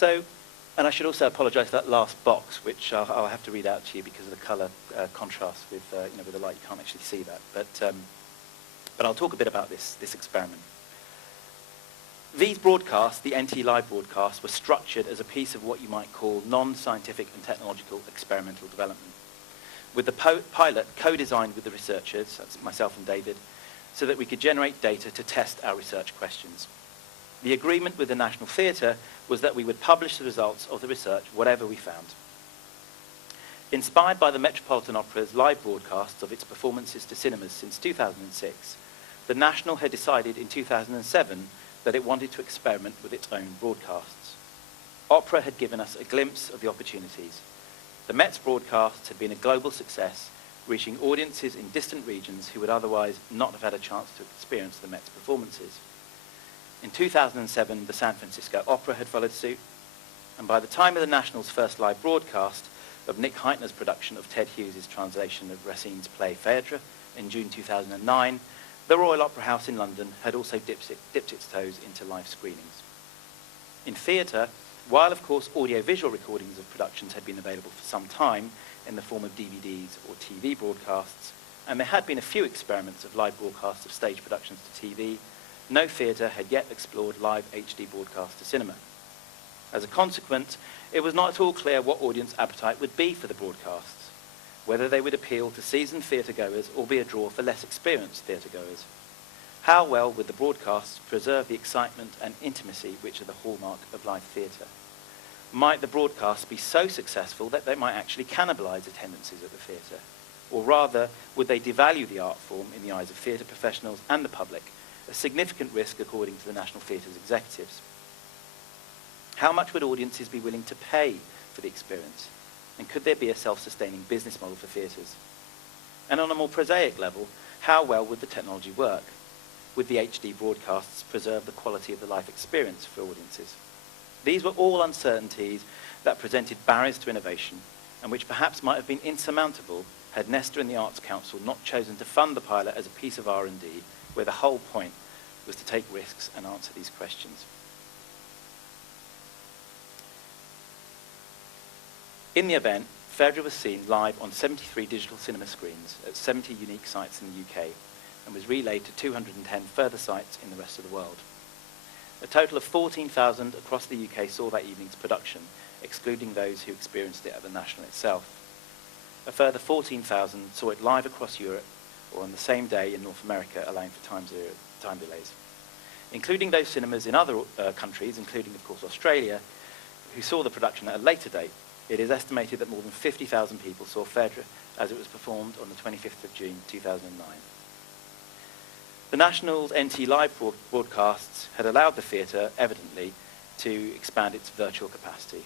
So, and I should also apologise for that last box, which I'll have to read out to you because of the colour contrast with, with the light. You can't actually see that. But I'll talk a bit about this experiment. These broadcasts, the NT Live broadcasts, were structured as a piece of what you might call non-scientific and technological experimental development, with the pilot co-designed with the researchers, that's myself and David, so that we could generate data to test our research questions. The agreement with the National Theatre was that we would publish the results of the research, whatever we found. Inspired by the Metropolitan Opera's live broadcasts of its performances to cinemas since 2006, the National had decided in 2007 that it wanted to experiment with its own broadcasts. Opera had given us a glimpse of the opportunities. The Met's broadcasts had been a global success, reaching audiences in distant regions who would otherwise not have had a chance to experience the Met's performances. In 2007, the San Francisco Opera had followed suit, and by the time of the National's first live broadcast of Nick Heitner's production of Ted Hughes' translation of Racine's play Phèdre in June 2009, the Royal Opera House in London had also dipped its toes into live screenings. In theatre, while of course audio-visual recordings of productions had been available for some time in the form of DVDs or TV broadcasts, and there had been a few experiments of live broadcasts of stage productions to TV, no theatre had yet explored live HD broadcast to cinema. As a consequence, it was not at all clear what audience appetite would be for the broadcasts, whether they would appeal to seasoned theatre-goers or be a draw for less experienced theatre-goers. How well would the broadcasts preserve the excitement and intimacy which are the hallmark of live theatre? Might the broadcasts be so successful that they might actually cannibalise attendances at the theatre? Or rather, would they devalue the art form in the eyes of theatre professionals and the public, a significant risk according to the National Theatre's executives? How much would audiences be willing to pay for the experience? And could there be a self-sustaining business model for theatres? And on a more prosaic level, how well would the technology work? Would the HD broadcasts preserve the quality of the live experience for audiences? These were all uncertainties that presented barriers to innovation and which perhaps might have been insurmountable had NESTA and the Arts Council not chosen to fund the pilot as a piece of R&D where the whole point was to take risks and answer these questions. In the event, Phèdre was seen live on 73 digital cinema screens at 70 unique sites in the UK and was relayed to 210 further sites in the rest of the world. A total of 14,000 across the UK saw that evening's production, excluding those who experienced it at the National itself. A further 14,000 saw it live across Europe or on the same day in North America, allowing for time delays. Including those cinemas in other countries, including, of course, Australia, who saw the production at a later date, it is estimated that more than 50,000 people saw Phèdre as it was performed on the 25th of June 2009. The National's NT Live broadcasts had allowed the theatre, evidently, to expand its virtual capacity.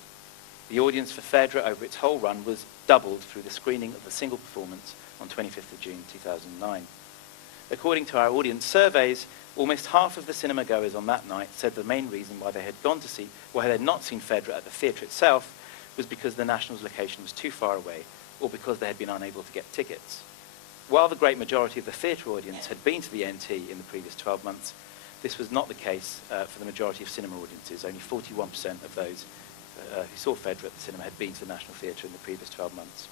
The audience for Phèdre over its whole run was doubled through the screening of the single performance on 25th of June 2009. According to our audience surveys, almost half of the cinema goers on that night said the main reason why they had not seen Phèdre at the theatre itself was because the National's location was too far away or because they had been unable to get tickets. While the great majority of the theatre audience had been to the NT in the previous 12 months, this was not the case for the majority of cinema audiences. Only 41% of those who saw Phèdre at the cinema had been to the National Theatre in the previous 12 months.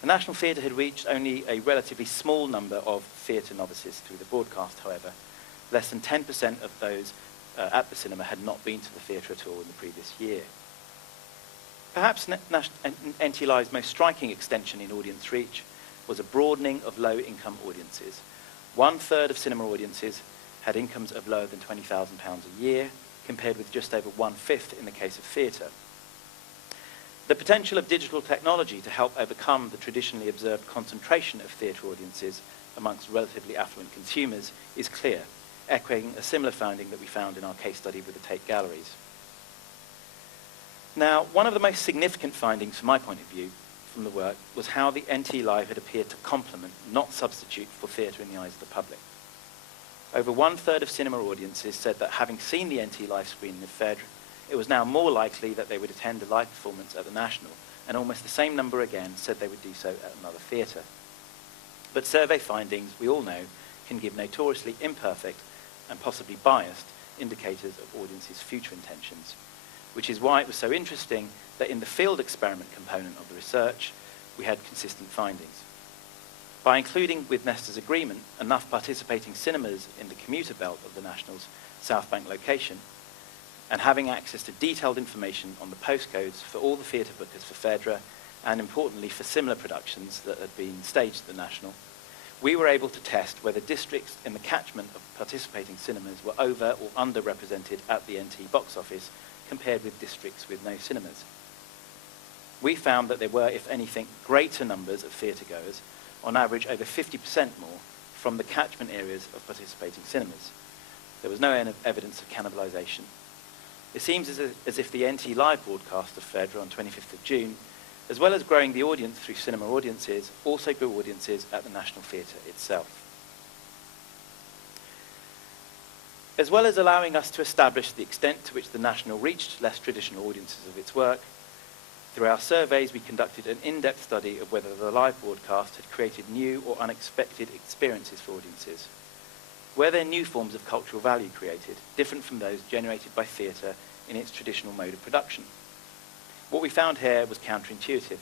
The National Theatre had reached only a relatively small number of theatre novices through the broadcast, however. Less than 10% of those at the cinema had not been to the theatre at all in the previous year. Perhaps NT Live's most striking extension in audience reach was a broadening of low-income audiences. 1/3 of cinema audiences had incomes of lower than £20,000 a year, compared with just over 1/5 in the case of theatre. The potential of digital technology to help overcome the traditionally observed concentration of theatre audiences amongst relatively affluent consumers is clear, echoing a similar finding that we found in our case study with the Tate Galleries. Now, one of the most significant findings from my point of view from the work was how the NT Live had appeared to complement, not substitute, for theatre in the eyes of the public. Over 1/3 of cinema audiences said that having seen the NT Live screening of Phèdre, it was now more likely that they would attend a live performance at the National, and almost the same number again said they would do so at another theatre. But survey findings, we all know, can give notoriously imperfect and possibly biased indicators of audiences' future intentions. which is why it was so interesting that in the field experiment component of the research, we had consistent findings. By including, with NESTA's agreement, enough participating cinemas in the commuter belt of the National's South Bank location, and having access to detailed information on the postcodes for all the theatre bookers for Phaedra, and importantly for similar productions that had been staged at the National, we were able to test whether districts in the catchment of participating cinemas were over or underrepresented at the NT box office compared with districts with no cinemas. We found that there were, if anything, greater numbers of theatre-goers, on average over 50% more, from the catchment areas of participating cinemas. There was no evidence of cannibalisation. It seems as if the NT live broadcast of Phaedra on 25th of June, as well as growing the audience through cinema audiences, also grew audiences at the National Theatre itself. As well as allowing us to establish the extent to which the National reached less traditional audiences of its work, through our surveys we conducted an in-depth study of whether the live broadcast had created new or unexpected experiences for audiences. Were there new forms of cultural value created, different from those generated by theatre in its traditional mode of production? What we found here was counterintuitive.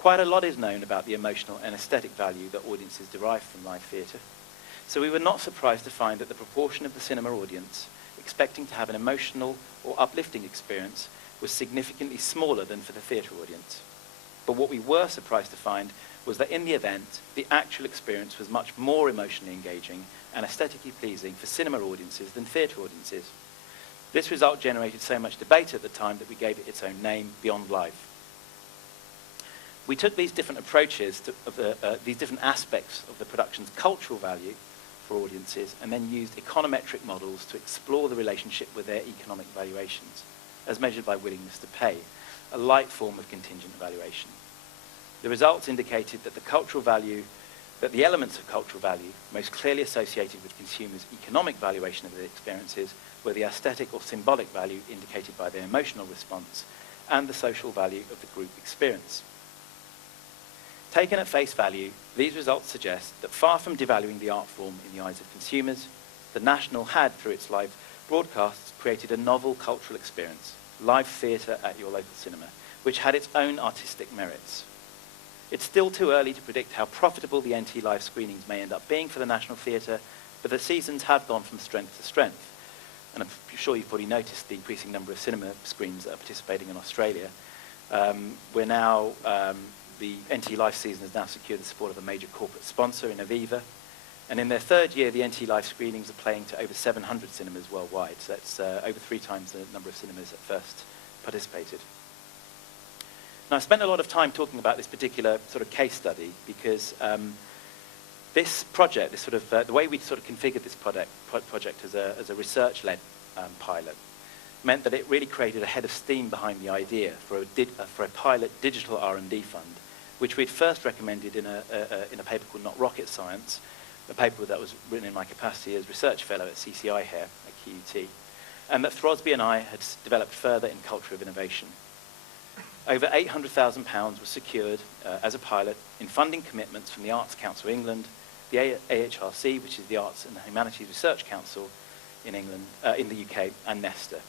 Quite a lot is known about the emotional and aesthetic value that audiences derive from live theatre, so we were not surprised to find that the proportion of the cinema audience expecting to have an emotional or uplifting experience was significantly smaller than for the theatre audience. But what we were surprised to find was that in the event, the actual experience was much more emotionally engaging and aesthetically pleasing for cinema audiences than theatre audiences. This result generated so much debate at the time that we gave it its own name, Beyond Live. We took these different approaches to these different aspects of the production's cultural value for audiences and then used econometric models to explore the relationship with their economic valuations, as measured by willingness to pay, a light form of contingent evaluation. The results indicated that the elements of cultural value most clearly associated with consumers' economic valuation of their experiences were the aesthetic or symbolic value indicated by their emotional response and the social value of the group experience. Taken at face value, these results suggest that far from devaluing the art form in the eyes of consumers, the National had, through its live broadcasts, created a novel cultural experience, live theatre at your local cinema, which had its own artistic merits. It's still too early to predict how profitable the NT live screenings may end up being for the National Theatre, but the seasons have gone from strength to strength. And I'm sure you've probably noticed the increasing number of cinema screens that are participating in Australia. The NT Live season has now secured the support of a major corporate sponsor in Aviva. And in their third year, the NT Live screenings are playing to over 700 cinemas worldwide. So that's over 3 times the number of cinemas that first participated. Now, I spent a lot of time talking about this particular sort of case study because this project, the way we sort of configured this project as a research-led pilot, meant that it really created a head of steam behind the idea for a pilot digital R&D fund, which we'd first recommended in a paper called Not Rocket Science, a paper that was written in my capacity as research fellow at CCI here at QUT, and that Throsby and I had developed further in Culture of Innovation. Over £800,000 was secured as a pilot in funding commitments from the Arts Council of England, the AHRC, which is the Arts and Humanities Research Council in England, in the UK, and NESTA.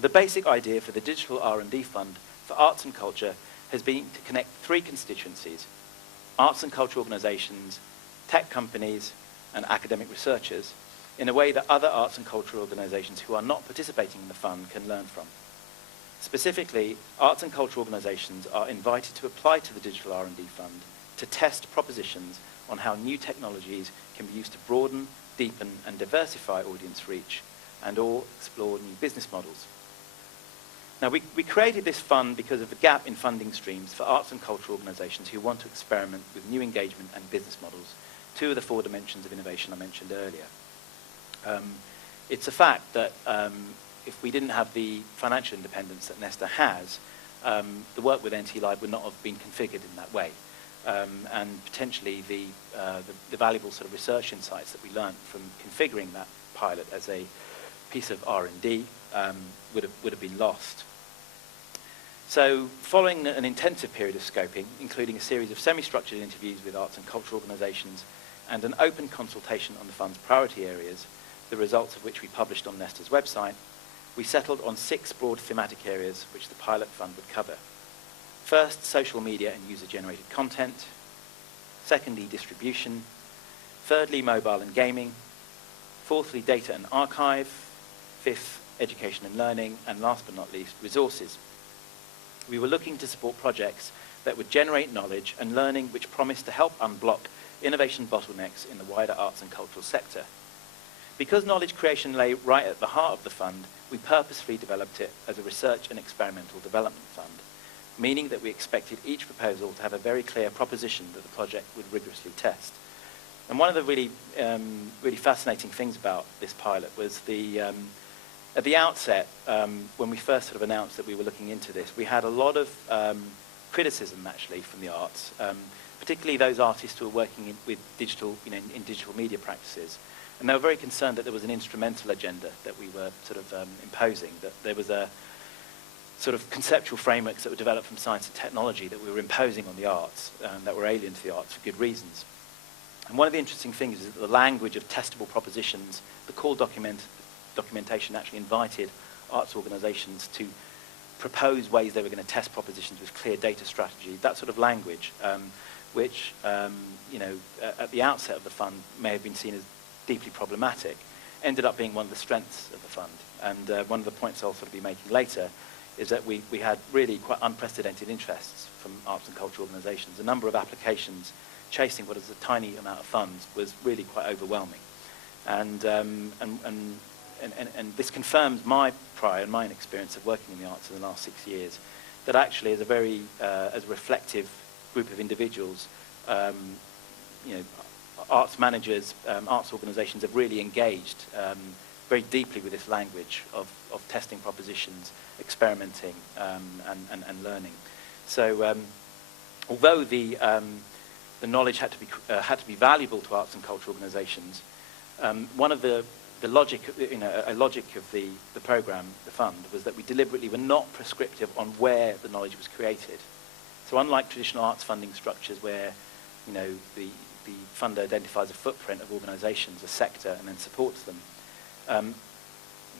The basic idea for the Digital R&D Fund for Arts and Culture has been to connect 3 constituencies: arts and culture organisations, tech companies, and academic researchers, in a way that other arts and cultural organisations who are not participating in the fund can learn from. Specifically, arts and cultural organisations are invited to apply to the Digital R&D Fund to test propositions on how new technologies can be used to broaden, deepen, and diversify audience reach, and or explore new business models. Now, we created this fund because of the gap in funding streams for arts and cultural organisations who want to experiment with new engagement and business models, 2 of the 4 dimensions of innovation I mentioned earlier. It's a fact that if we didn't have the financial independence that NESTA has, the work with NT Live would not have been configured in that way. And potentially the valuable sort of research insights that we learned from configuring that pilot as a piece of R&D would have been lost. So following an intensive period of scoping, including a series of semi-structured interviews with arts and cultural organisations and an open consultation on the fund's priority areas, the results of which we published on NESTA's website, we settled on 6 broad thematic areas which the pilot fund would cover. First, social media and user-generated content. Secondly, distribution. Thirdly, mobile and gaming. Fourthly, data and archive. Fifth, education and learning. And last but not least, resources. We were looking to support projects that would generate knowledge and learning which promised to help unblock innovation bottlenecks in the wider arts and cultural sector. Because knowledge creation lay right at the heart of the fund, we purposefully developed it as a research and experimental development fund, meaning that we expected each proposal to have a very clear proposition that the project would rigorously test. And one of the really fascinating things about this pilot was at the outset, when we first sort of announced that we were looking into this, we had a lot of criticism actually from the arts, particularly those artists who are working with digital, in digital media practices. And they were very concerned that there was an instrumental agenda that we were sort of imposing, that there was a sort of conceptual frameworks that were developed from science and technology that we were imposing on the arts, that were alien to the arts for good reasons. And one of the interesting things is that the language of testable propositions, the core documentation actually invited arts organisations to propose ways they were going to test propositions with clear data strategy, that sort of language, which, at the outset of the fund may have been seen as deeply problematic, ended up being one of the strengths of the fund. And one of the points I'll sort of be making later is that we had really quite unprecedented interests from arts and cultural organisations. The number of applications chasing what is a tiny amount of funds was really quite overwhelming. And this confirms my prior and my experience of working in the arts in the last 6 years, that actually as a very as a reflective group of individuals, arts managers, arts organisations have really engaged very deeply with this language of testing propositions, experimenting, and learning. So although the knowledge had to be valuable to arts and cultural organisations, one of the logic, a logic of the programme, the fund, was that we deliberately were not prescriptive on where the knowledge was created. So unlike traditional arts funding structures where, the funder identifies a footprint of organisations, a sector, and then supports them,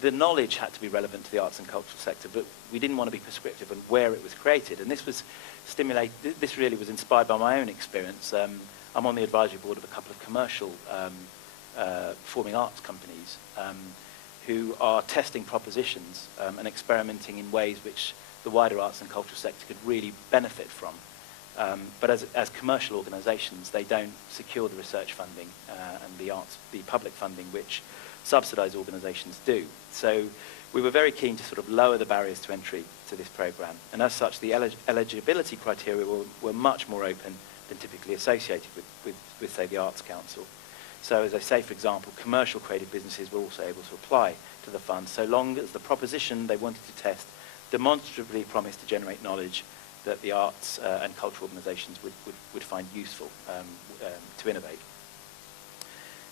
the knowledge had to be relevant to the arts and cultural sector, but we didn't want to be prescriptive on where it was created. And this was this really was inspired by my own experience. I'm on the advisory board of a couple of commercial performing arts companies who are testing propositions and experimenting in ways which the wider arts and cultural sector could really benefit from. But as commercial organisations, they don't secure the research funding and the public funding which subsidised organisations do. So we were very keen to sort of lower the barriers to entry to this programme, and as such the eligibility criteria were much more open than typically associated with say, the Arts Council. So as I say, for example, commercial creative businesses were also able to apply to the fund so long as the proposition they wanted to test demonstrably promised to generate knowledge that the arts and cultural organisations would find useful to innovate.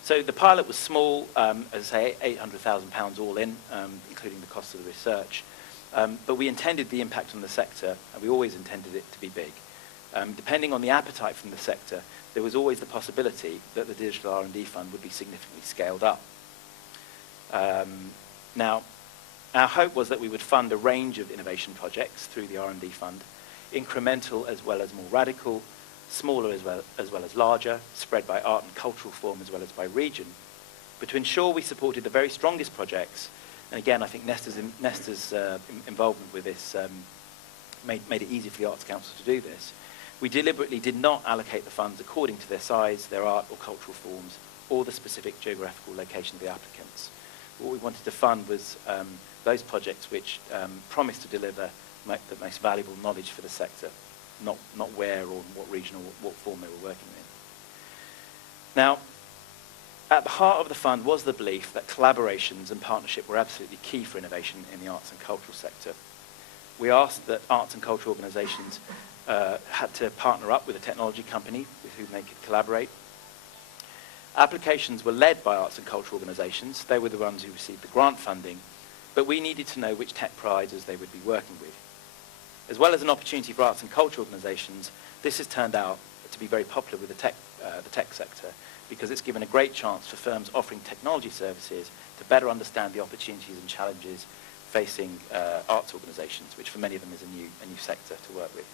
So the pilot was small, as I say, £800,000 all in, including the cost of the research. But we intended the impact on the sector, and we always intended it to be big. Depending on the appetite from the sector, there was always the possibility that the Digital R&D Fund would be significantly scaled up. Now, our hope was that we would fund a range of innovation projects through the R&D Fund, incremental as well as more radical, smaller as well as larger, spread by art and cultural form as well as by region. But to ensure we supported the very strongest projects, and again, I think NESTA's involvement with this made it easy for the Arts Council to do this, we deliberately did not allocate the funds according to their size, their art or cultural forms, or the specific geographical location of the applicants. What we wanted to fund was those projects which promised to deliver the most valuable knowledge for the sector, not where or what region or what form they were working in. Now, at the heart of the fund was the belief that collaborations and partnership were absolutely key for innovation in the arts and cultural sector. We asked that arts and cultural organisations had to partner up with a technology company with whom they could collaborate. Applications were led by arts and cultural organisations. They were the ones who received the grant funding, but we needed to know which tech prizes they would be working with. As well as an opportunity for arts and cultural organisations, this has turned out to be very popular with the tech sector, because it's given a great chance for firms offering technology services to better understand the opportunities and challenges facing arts organisations, which for many of them is a new sector to work with.